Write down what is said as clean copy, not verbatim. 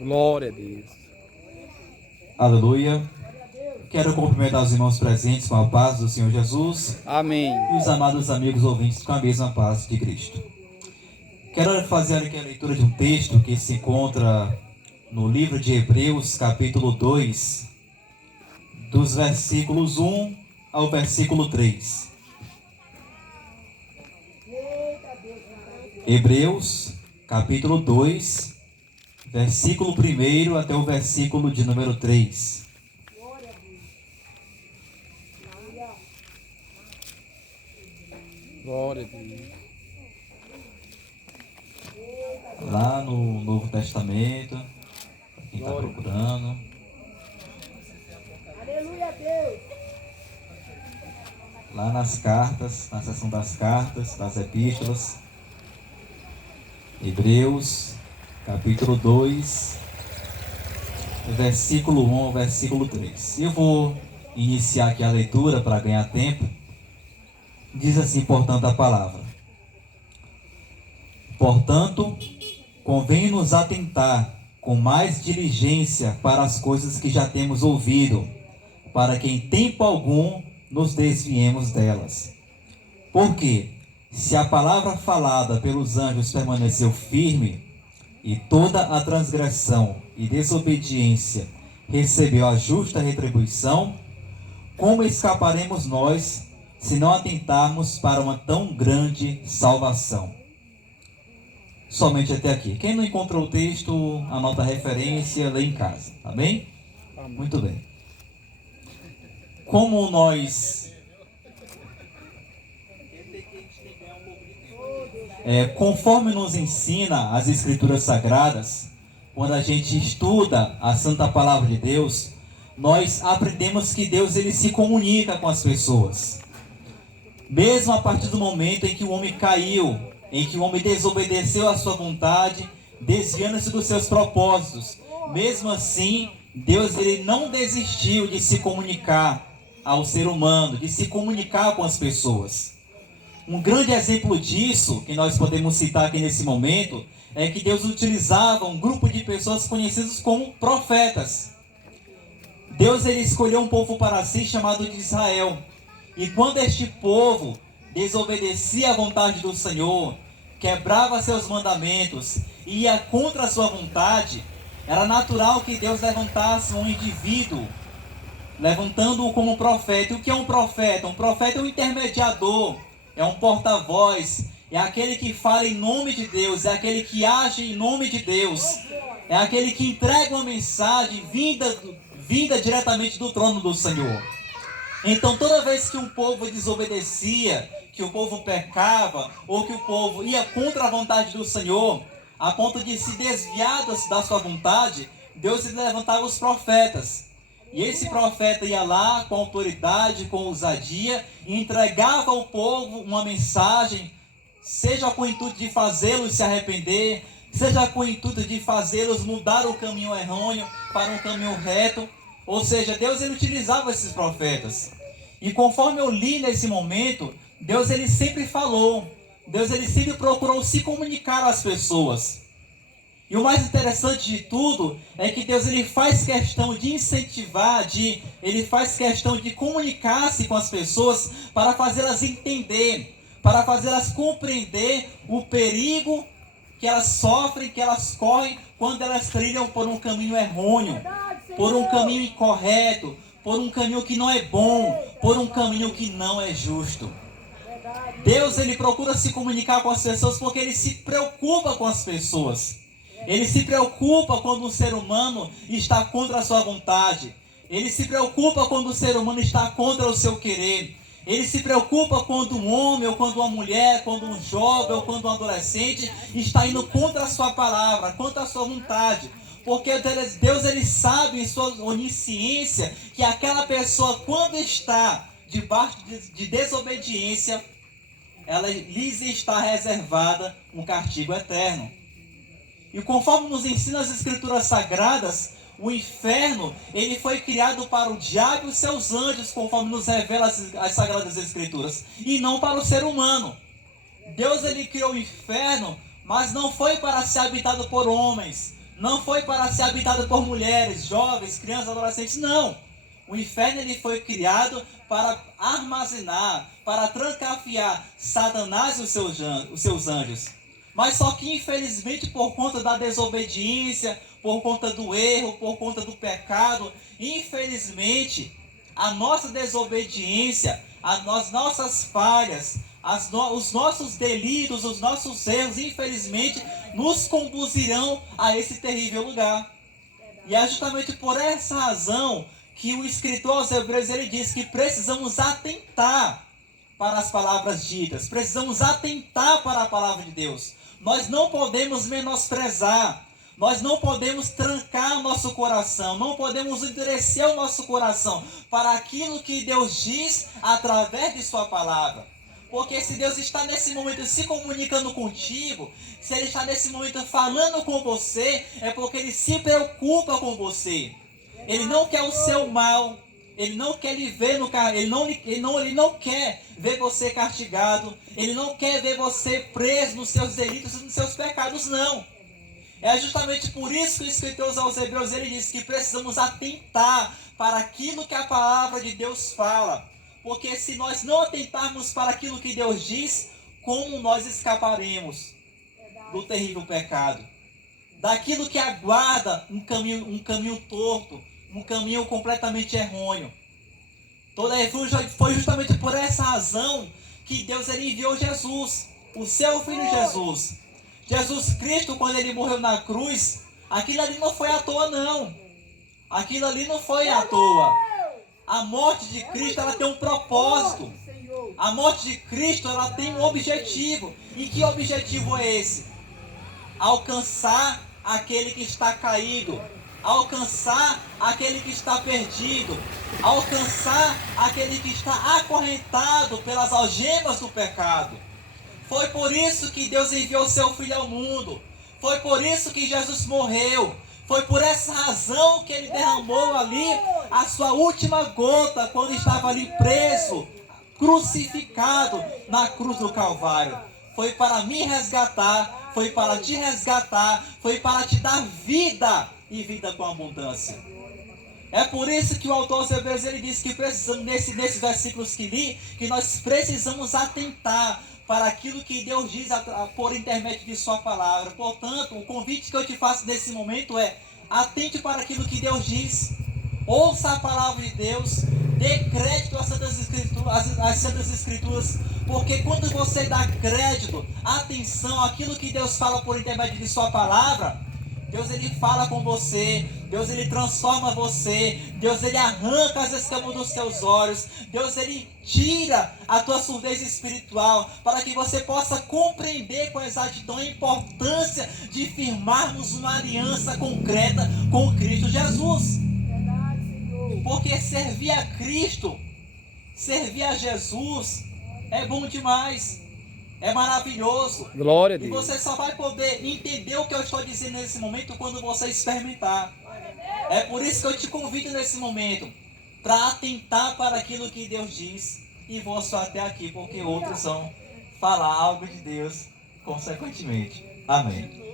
Glória a Deus. Aleluia. Quero cumprimentar os irmãos presentes com a paz do Senhor Jesus Amém. e os amados amigos ouvintes com a mesma paz de Cristo. Quero fazer aqui a leitura de um texto que se encontra no livro de Hebreus, capítulo 2, dos versículos 1 ao versículo 3. Hebreus, capítulo 2, versículo 1 até o versículo de número 3. Glória a Deus. Lá no Novo Testamento, para quem está procurando. Aleluia, Deus. Lá nas cartas, na seção das cartas, das epístolas. Hebreus, capítulo 2, versículo 1 ao versículo 3. Eu vou iniciar aqui a leitura para ganhar tempo. Diz assim, portanto, a palavra: portanto, convém-nos atentar com mais diligência para as coisas que já temos ouvido, para que em tempo algum nos desviemos delas. Porque, se a palavra falada pelos anjos permaneceu firme, e toda a transgressão e desobediência recebeu a justa retribuição, como escaparemos nós se não atentarmos para uma tão grande salvação? Somente até aqui. Quem não encontrou o texto, anota a referência, lê em casa, tá bem? Muito bem. Como nós conforme nos ensina as Escrituras Sagradas, quando a gente estuda a Santa Palavra de Deus, nós aprendemos que Deus ele se comunica com as pessoas. Mesmo a partir do momento em que o homem caiu, em que o homem desobedeceu à sua vontade, desviando-se dos seus propósitos, mesmo assim, Deus ele não desistiu de se comunicar ao ser humano, de se comunicar com as pessoas. Um grande exemplo disso, que nós podemos citar aqui nesse momento, é que Deus utilizava um grupo de pessoas conhecidas como profetas. Deus ele escolheu um povo para si chamado de Israel. E quando este povo desobedecia à vontade do Senhor, quebrava seus mandamentos e ia contra a sua vontade, era natural que Deus levantasse um indivíduo, levantando-o como profeta. E o que é um profeta? Um profeta é um intermediador, é um porta-voz, é aquele que fala em nome de Deus, é aquele que age em nome de Deus, é aquele que entrega uma mensagem vinda diretamente do trono do Senhor. Então toda vez que um povo desobedecia, que o povo pecava, ou que o povo ia contra a vontade do Senhor, a ponto de se desviar da sua vontade, Deus levantava os profetas. E esse profeta ia lá com autoridade, com ousadia, e entregava ao povo uma mensagem, seja com o intuito de fazê-los se arrepender, seja com o intuito de fazê-los mudar o caminho errôneo para um caminho reto. Ou seja, Deus ele utilizava esses profetas. E conforme eu li nesse momento, Deus ele sempre falou, Deus ele sempre procurou se comunicar às pessoas. E o mais interessante de tudo é que Deus ele faz questão de incentivar, ele faz questão de comunicar-se com as pessoas para fazê-las entender, para fazê-las compreender o perigo que elas sofrem, que elas correm quando elas trilham por um caminho errôneo, por um caminho incorreto, por um caminho que não é bom, por um caminho que não é justo. Deus ele procura se comunicar com as pessoas porque ele se preocupa com as pessoas. Ele se preocupa quando um ser humano está contra a sua vontade. Ele se preocupa quando o ser humano está contra o seu querer. Ele se preocupa quando um homem, ou quando uma mulher, quando um jovem, ou quando um adolescente está indo contra a sua palavra, contra a sua vontade. Porque Deus ele sabe em sua onisciência que aquela pessoa, quando está debaixo de desobediência, ela lhes está reservada um castigo eterno. E conforme nos ensina as Escrituras Sagradas, o inferno ele foi criado para o diabo e os seus anjos, conforme nos revela as Sagradas Escrituras, e não para o ser humano. Deus ele criou o inferno, mas não foi para ser habitado por homens, Não foi para ser habitado por mulheres, jovens, crianças, adolescentes, não. O inferno ele foi criado para armazenar, para trancafiar Satanás e os seus anjos. Mas só que infelizmente por conta da desobediência, por conta do erro, por conta do pecado, infelizmente a nossa desobediência, as nossas falhas, os nossos delitos, os nossos erros, infelizmente, nos conduzirão a esse terrível lugar. E é justamente por essa razão que o escritor aos Hebreus ele diz que precisamos atentar para as palavras ditas, precisamos atentar para a palavra de Deus. Nós não podemos menosprezar, nós não podemos trancar o nosso coração, não podemos endurecer o nosso coração para aquilo que Deus diz através de sua palavra. Porque se Deus está nesse momento se comunicando contigo, se Ele está nesse momento falando com você, é porque Ele se preocupa com você. Ele não quer o seu mal, Ele não quer lhe ver no carro, ele não quer ver você castigado, Ele não quer ver você preso nos seus delitos e nos seus pecados, não. É justamente por isso que o escritor aos Hebreus ele diz que precisamos atentar para aquilo que a palavra de Deus fala. Porque se nós não atentarmos para aquilo que Deus diz, como nós escaparemos do terrível pecado? Daquilo que aguarda um caminho torto, um caminho completamente errôneo. Foi justamente por essa razão que Deus ele enviou Jesus, o seu Filho Jesus. Jesus Cristo, quando ele morreu na cruz, aquilo ali não foi à toa, não. Aquilo ali não foi à toa. A morte de Cristo, ela tem um propósito. A morte de Cristo, ela tem um objetivo. E que objetivo é esse? Alcançar aquele que está caído. Alcançar aquele que está perdido. Alcançar aquele que está acorrentado pelas algemas do pecado. Foi por isso que Deus enviou seu Filho ao mundo. Foi por isso que Jesus morreu. Foi por essa razão que ele derramou ali a sua última gota quando estava ali preso, crucificado na cruz do Calvário. Foi para me resgatar, foi para te resgatar, foi para te dar vida e vida com abundância. É por isso que o autor aos Hebreus ele diz que precisamos, nesses versículos que li, que nós precisamos atentar para aquilo que Deus diz por intermédio de sua palavra. Portanto, o convite que eu te faço nesse momento é: atente para aquilo que Deus diz, ouça a palavra de Deus, dê crédito às Santas Escrituras, porque quando você dá crédito, atenção àquilo que Deus fala por intermédio de sua palavra, Deus ele fala com você, Deus ele transforma você, Deus ele arranca as escamas dos seus olhos, Deus ele tira a tua surdez espiritual, para que você possa compreender com exatidão a importância de firmarmos uma aliança concreta com Cristo Jesus. Porque servir a Cristo, servir a Jesus, é bom demais. É maravilhoso. Glória a Deus. E você só vai poder entender o que eu estou dizendo nesse momento quando você experimentar. É por isso que eu te convido nesse momento para atentar para aquilo que Deus diz. E vou só até aqui, porque outros vão falar algo de Deus consequentemente. Amém.